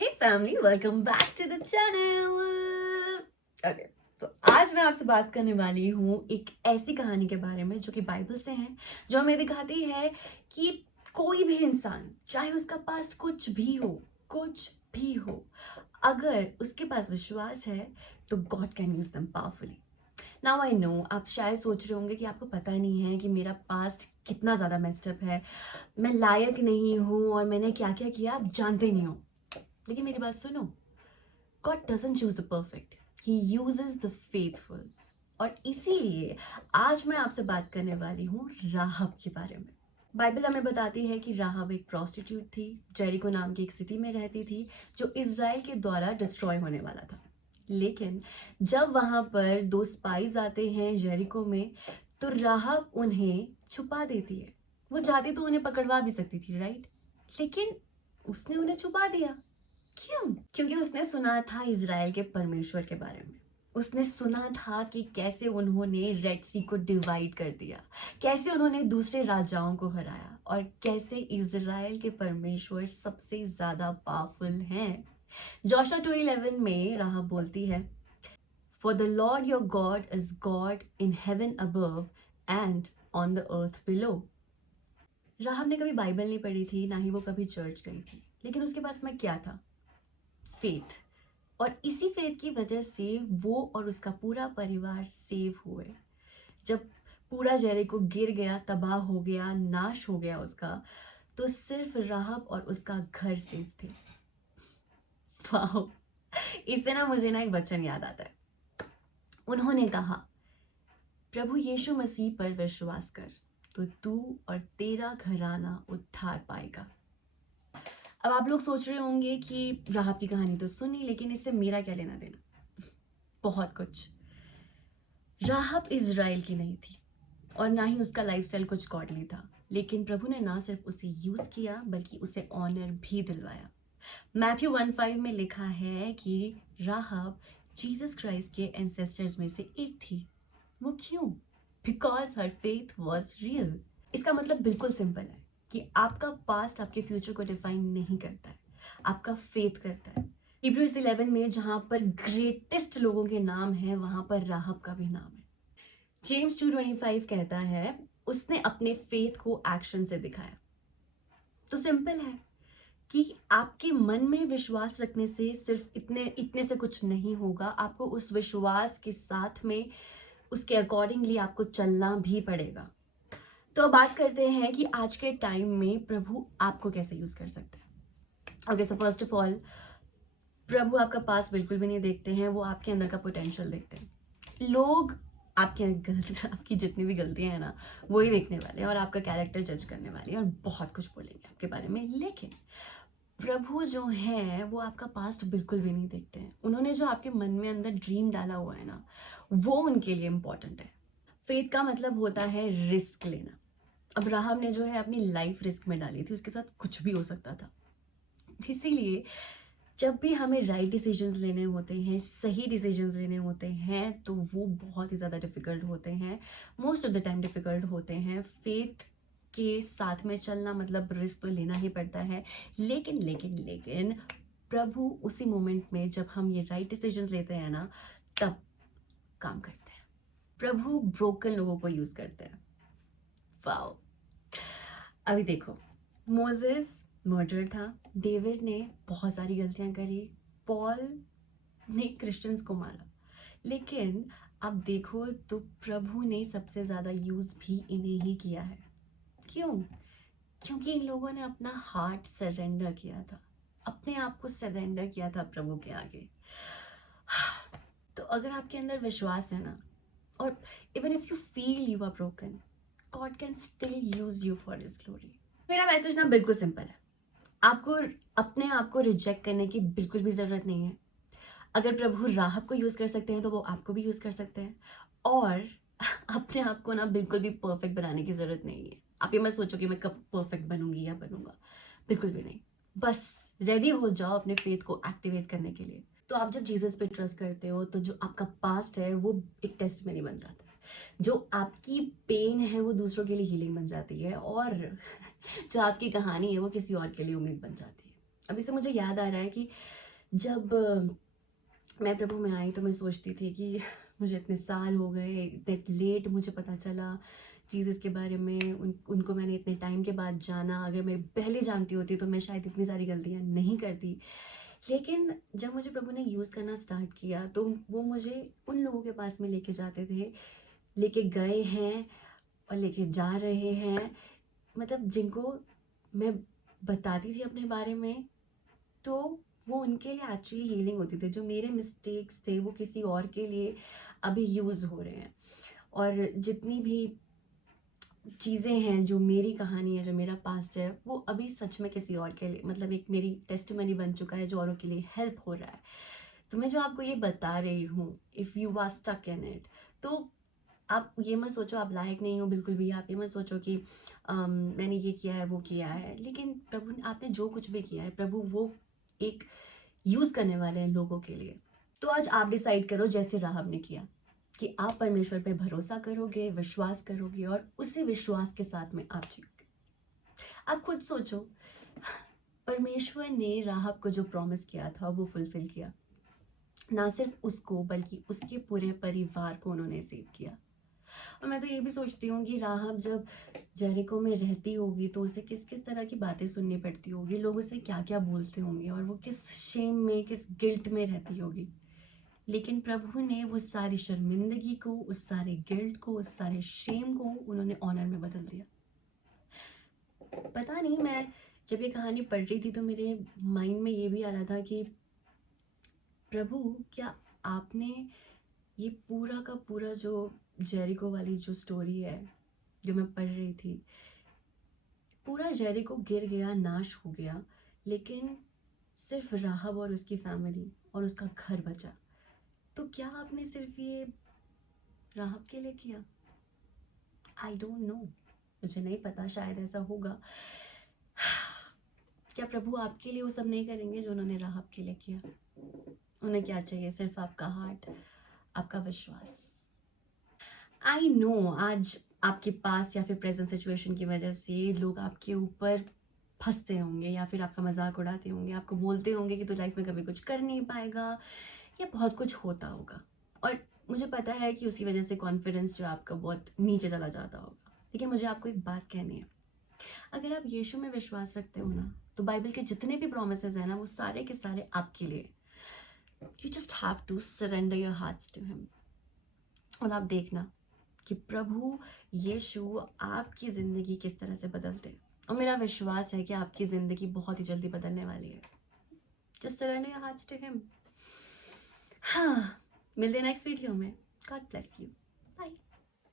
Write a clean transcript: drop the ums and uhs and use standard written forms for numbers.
Hey family, welcome back to the channel. Okay, तो आज मैं आपसे बात करने वाली हूँ एक ऐसी कहानी के बारे में जो कि बाइबल से है, जो हमें दिखाती है कि कोई भी इंसान, चाहे उसका पास कुछ भी हो, अगर उसके पास विश्वास है तो God can use them powerfully. Now I know, आप शायद सोच रहे होंगे कि आपको पता नहीं है कि मेरा पास्ट कितना ज़्यादा मेस्ड अप है, मैं लायक नहीं हूँ और मैंने क्या क्या किया आप जानते नहीं हो. लेकिन मेरी बात सुनो, God doesn't choose the perfect, he uses the faithful. और इसीलिए आज मैं आपसे बात करने वाली हूँ राहब के बारे में. बाइबल हमें बताती है कि राहब एक प्रोस्टिट्यूट थी, जेरिको नाम की एक सिटी में रहती थी जो इज़राइल के द्वारा डिस्ट्रॉय होने वाला था. लेकिन जब वहां पर दो स्पाइज आते हैं जेरिको में, तो राहब उन्हें छुपा देती है. वो चाहती तो उन्हें पकड़वा भी सकती थी, राइट? लेकिन उसने उन्हें छुपा दिया. क्यों? क्योंकि उसने सुना था इज़राइल के परमेश्वर के बारे में. उसने सुना था कि कैसे उन्होंने रेड सी को डिवाइड कर दिया, कैसे उन्होंने दूसरे राजाओं को हराया और कैसे इज़राइल के परमेश्वर सबसे ज़्यादा पावरफुल हैं. जोशुआ 2:11 में राहब बोलती है, for the Lord your God is God in heaven above and on the earth below. Rahab ने कभी बाइबल नहीं पढ़ी थी, ना ही वो कभी चर्च गई थी, लेकिन उसके पास में क्या था? फेथ. और इसी फेथ की वजह से वो और उसका पूरा परिवार सेव हुए. जब पूरा जेरिको गिर गया, तबाह हो गया, नाश हो गया उसका, तो सिर्फ राहब और उसका घर सेव थे. वाओ. इससे ना मुझे ना एक वचन याद आता है. उन्होंने कहा, प्रभु यीशु मसीह पर विश्वास कर तो तू और तेरा घराना उद्धार पाएगा. अब आप लोग सोच रहे होंगे कि राहब की कहानी तो सुनी, लेकिन इससे मेरा क्या लेना देना? बहुत कुछ. राहब इज़राइल की नहीं थी और ना ही उसका लाइफस्टाइल कुछ गॉडली था, लेकिन प्रभु ने ना सिर्फ उसे यूज किया बल्कि उसे ऑनर भी दिलवाया. मैथ्यू 1:5 में लिखा है कि राहब जीसस क्राइस्ट के एंसेस्टर्स में से एक थी. वो क्यों? Because her faith was real. इसका मतलब बिल्कुल सिंपल है कि आपका पास्ट आपके फ्यूचर को डिफाइन नहीं करता है, आपका फेथ करता है. हिब्रूज 11 में जहां पर ग्रेटेस्ट लोगों के नाम है, वहां पर राहब का भी नाम है. जेम्स 2:25 कहता है, उसने अपने फेथ को एक्शन से दिखाया. तो सिंपल है कि आपके मन में विश्वास रखने से सिर्फ इतने इतने से कुछ नहीं होगा, आपको उस विश्वास के साथ में उसके अकॉर्डिंगली आपको चलना भी पड़ेगा. तो अब बात करते हैं कि आज के टाइम में प्रभु आपको कैसे यूज कर सकते हैं. Okay, so first of all, प्रभु आपका पास बिल्कुल भी नहीं देखते हैं, वो आपके अंदर का पोटेंशियल देखते हैं. लोग आपकी जितनी भी गलतियां हैं ना, वो ही देखने वाले हैं और आपका कैरेक्टर जज करने वाले हैं और बहुत कुछ बोलेंगे आपके बारे में. लेकिन प्रभु जो हैं वो आपका पास्ट बिल्कुल भी नहीं देखते हैं. उन्होंने जो आपके मन में अंदर ड्रीम डाला हुआ है ना, वो उनके लिए इम्पोर्टेंट है. फेथ का मतलब होता है रिस्क लेना. अब राहब ने जो है अपनी लाइफ रिस्क में डाली थी, उसके साथ कुछ भी हो सकता था. इसीलिए जब भी हमें राइट डिसीजंस लेने होते हैं, सही डिसीजंस लेने होते हैं, तो वो बहुत ही ज़्यादा डिफ़िकल्ट होते हैं, most of the time difficult होते हैं. फेथ के साथ में चलना मतलब रिस्क तो लेना ही पड़ता है. लेकिन प्रभु उसी मोमेंट में जब हम ये राइट डिसीजंस लेते हैं ना, तब काम करते हैं. प्रभु ब्रोकन लोगों को यूज़ करते हैं. वाओ. अभी देखो, मोजेस मर्डर था, डेविड ने बहुत सारी गलतियां करी, पॉल ने क्रिश्चियंस को मारा, लेकिन अब देखो तो प्रभु ने सबसे ज़्यादा यूज़ भी इन्हें ही किया है. क्यों? क्योंकि इन लोगों ने अपना हार्ट सरेंडर किया था, अपने आप को सरेंडर किया था प्रभु के आगे. तो अगर आपके अंदर विश्वास है ना, और even if you feel you are broken, God can still use you for his glory. मेरा मैसेज ना बिल्कुल सिंपल है. आपको अपने आप को रिजेक्ट करने की बिल्कुल भी ज़रूरत नहीं है. अगर प्रभु राहब को यूज़ कर सकते हैं तो वो आपको भी यूज़ कर सकते हैं. और अपने आप को ना बिल्कुल भी परफेक्ट बनाने की ज़रूरत नहीं है. आप ये मत सोचो कि मैं कब परफेक्ट बनूंगी या बनूंगा, बिल्कुल भी नहीं. बस रेडी हो जाओ अपने फेथ को एक्टिवेट करने के लिए. तो आप जब जीसस पे ट्रस्ट करते हो, तो जो आपका पास्ट है वो एक टेस्ट में नहीं बन जाता है. जो आपकी पेन है वो दूसरों के लिए हीलिंग बन जाती है, और जो आपकी कहानी है वो किसी और के लिए उम्मीद बन जाती है. अभी से मुझे याद आ रहा है कि जब मैं प्रभु में आई तो मैं सोचती थी कि मुझे इतने साल हो गए, इतने लेट मुझे पता चला जीसस के बारे में, उनको मैंने इतने टाइम के बाद जाना। अगर मैं पहले जानती होती तो मैं शायद इतनी सारी गलतियाँ नहीं करती। लेकिन जब मुझे प्रभु ने यूज़ करना स्टार्ट किया तो वो मुझे उन लोगों के पास में लेके जाते थे, लेके गए हैं और लेके जा रहे हैं, मतलब जिनको मैं बताती थी अपने बारे में, तो वो उनके लिए एक्चुअली हीलिंग होती थी। जो मेरे मिस्टेक्स थे वो किसी और के लिए अभी यूज़ हो रहे हैं। और जितनी भी चीज़ें हैं, जो मेरी कहानी है, जो मेरा पास्ट है, वो अभी सच में किसी और के लिए, मतलब एक मेरी टेस्टिमनी बन चुका है जो औरों के लिए हेल्प हो रहा है। तो मैं जो आपको ये बता रही हूँ, if you are stuck in it, तो आप ये मत सोचो आप लायक नहीं हो बिल्कुल भी। आप ये मत सोचो कि मैंने ये किया है वो किया है, लेकिन प्रभु ने, आपने जो कुछ भी किया है, प्रभु वो एक यूज़ करने वाले हैं लोगों के लिए। तो आज आप डिसाइड करो, जैसे राहब ने किया, कि आप परमेश्वर पे भरोसा करोगे, विश्वास करोगे और उसी विश्वास के साथ में आप जियोगे। आप खुद सोचो, परमेश्वर ने राहब को जो प्रॉमिस किया था वो फुलफिल किया। ना सिर्फ उसको बल्कि उसके पूरे परिवार को उन्होंने सेव किया। और मैं तो ये भी सोचती हूँ कि राहब जब जेरिको में रहती होगी तो उसे किस किस तरह की बातें सुननी पड़ती होगी, लोग उसे क्या क्या बोलते होंगे और वो किस शेम में, किस गिल्ट में रहती होगी। लेकिन प्रभु ने वो सारी शर्मिंदगी को, उस सारे गिल्ट को, उस सारे शेम को उन्होंने ऑनर में बदल दिया। पता नहीं, मैं जब ये कहानी पढ़ रही थी तो मेरे माइंड में ये भी आ रहा था कि प्रभु, क्या आपने ये पूरा का पूरा जो जेरिको वाली जो स्टोरी है जो मैं पढ़ रही थी, पूरा जेरिको गिर गया, नाश हो गया, लेकिन सिर्फ राहब और उसकी फैमिली और उसका घर बचा, तो क्या आपने सिर्फ ये राहब के लिए किया? आई डोंट नो, मुझे नहीं पता, शायद ऐसा होगा। क्या प्रभु आपके लिए वो सब नहीं करेंगे जो उन्होंने राहब के लिए किया? उन्हें क्या चाहिए? सिर्फ आपका हार्ट, आपका विश्वास। आई नो आज आपके पास या फिर प्रेजेंट सिचुएशन की वजह से लोग आपके ऊपर फंसते होंगे या फिर आपका मजाक उड़ाते होंगे, आपको बोलते होंगे कि तू लाइफ में कभी कुछ कर नहीं पाएगा, या बहुत कुछ होता होगा। और मुझे पता है कि उसकी वजह से कॉन्फिडेंस जो आपका बहुत नीचे चला जाता होगा। लेकिन मुझे आपको एक बात कहनी है, अगर आप यीशु में विश्वास रखते हो ना, तो बाइबल के जितने भी प्रोमिसेस हैं ना, वो सारे के सारे आपके लिए। You just have to surrender your hearts to him, और आप देखना कि प्रभु यीशु आपकी ज़िंदगी किस तरह से बदलते हैं। और मेरा विश्वास है कि आपकी ज़िंदगी बहुत ही जल्दी बदलने वाली है। Just surrender your hearts to him. हाँ, मिलते हैं नेक्स्ट वीडियो में। God bless you. बाय।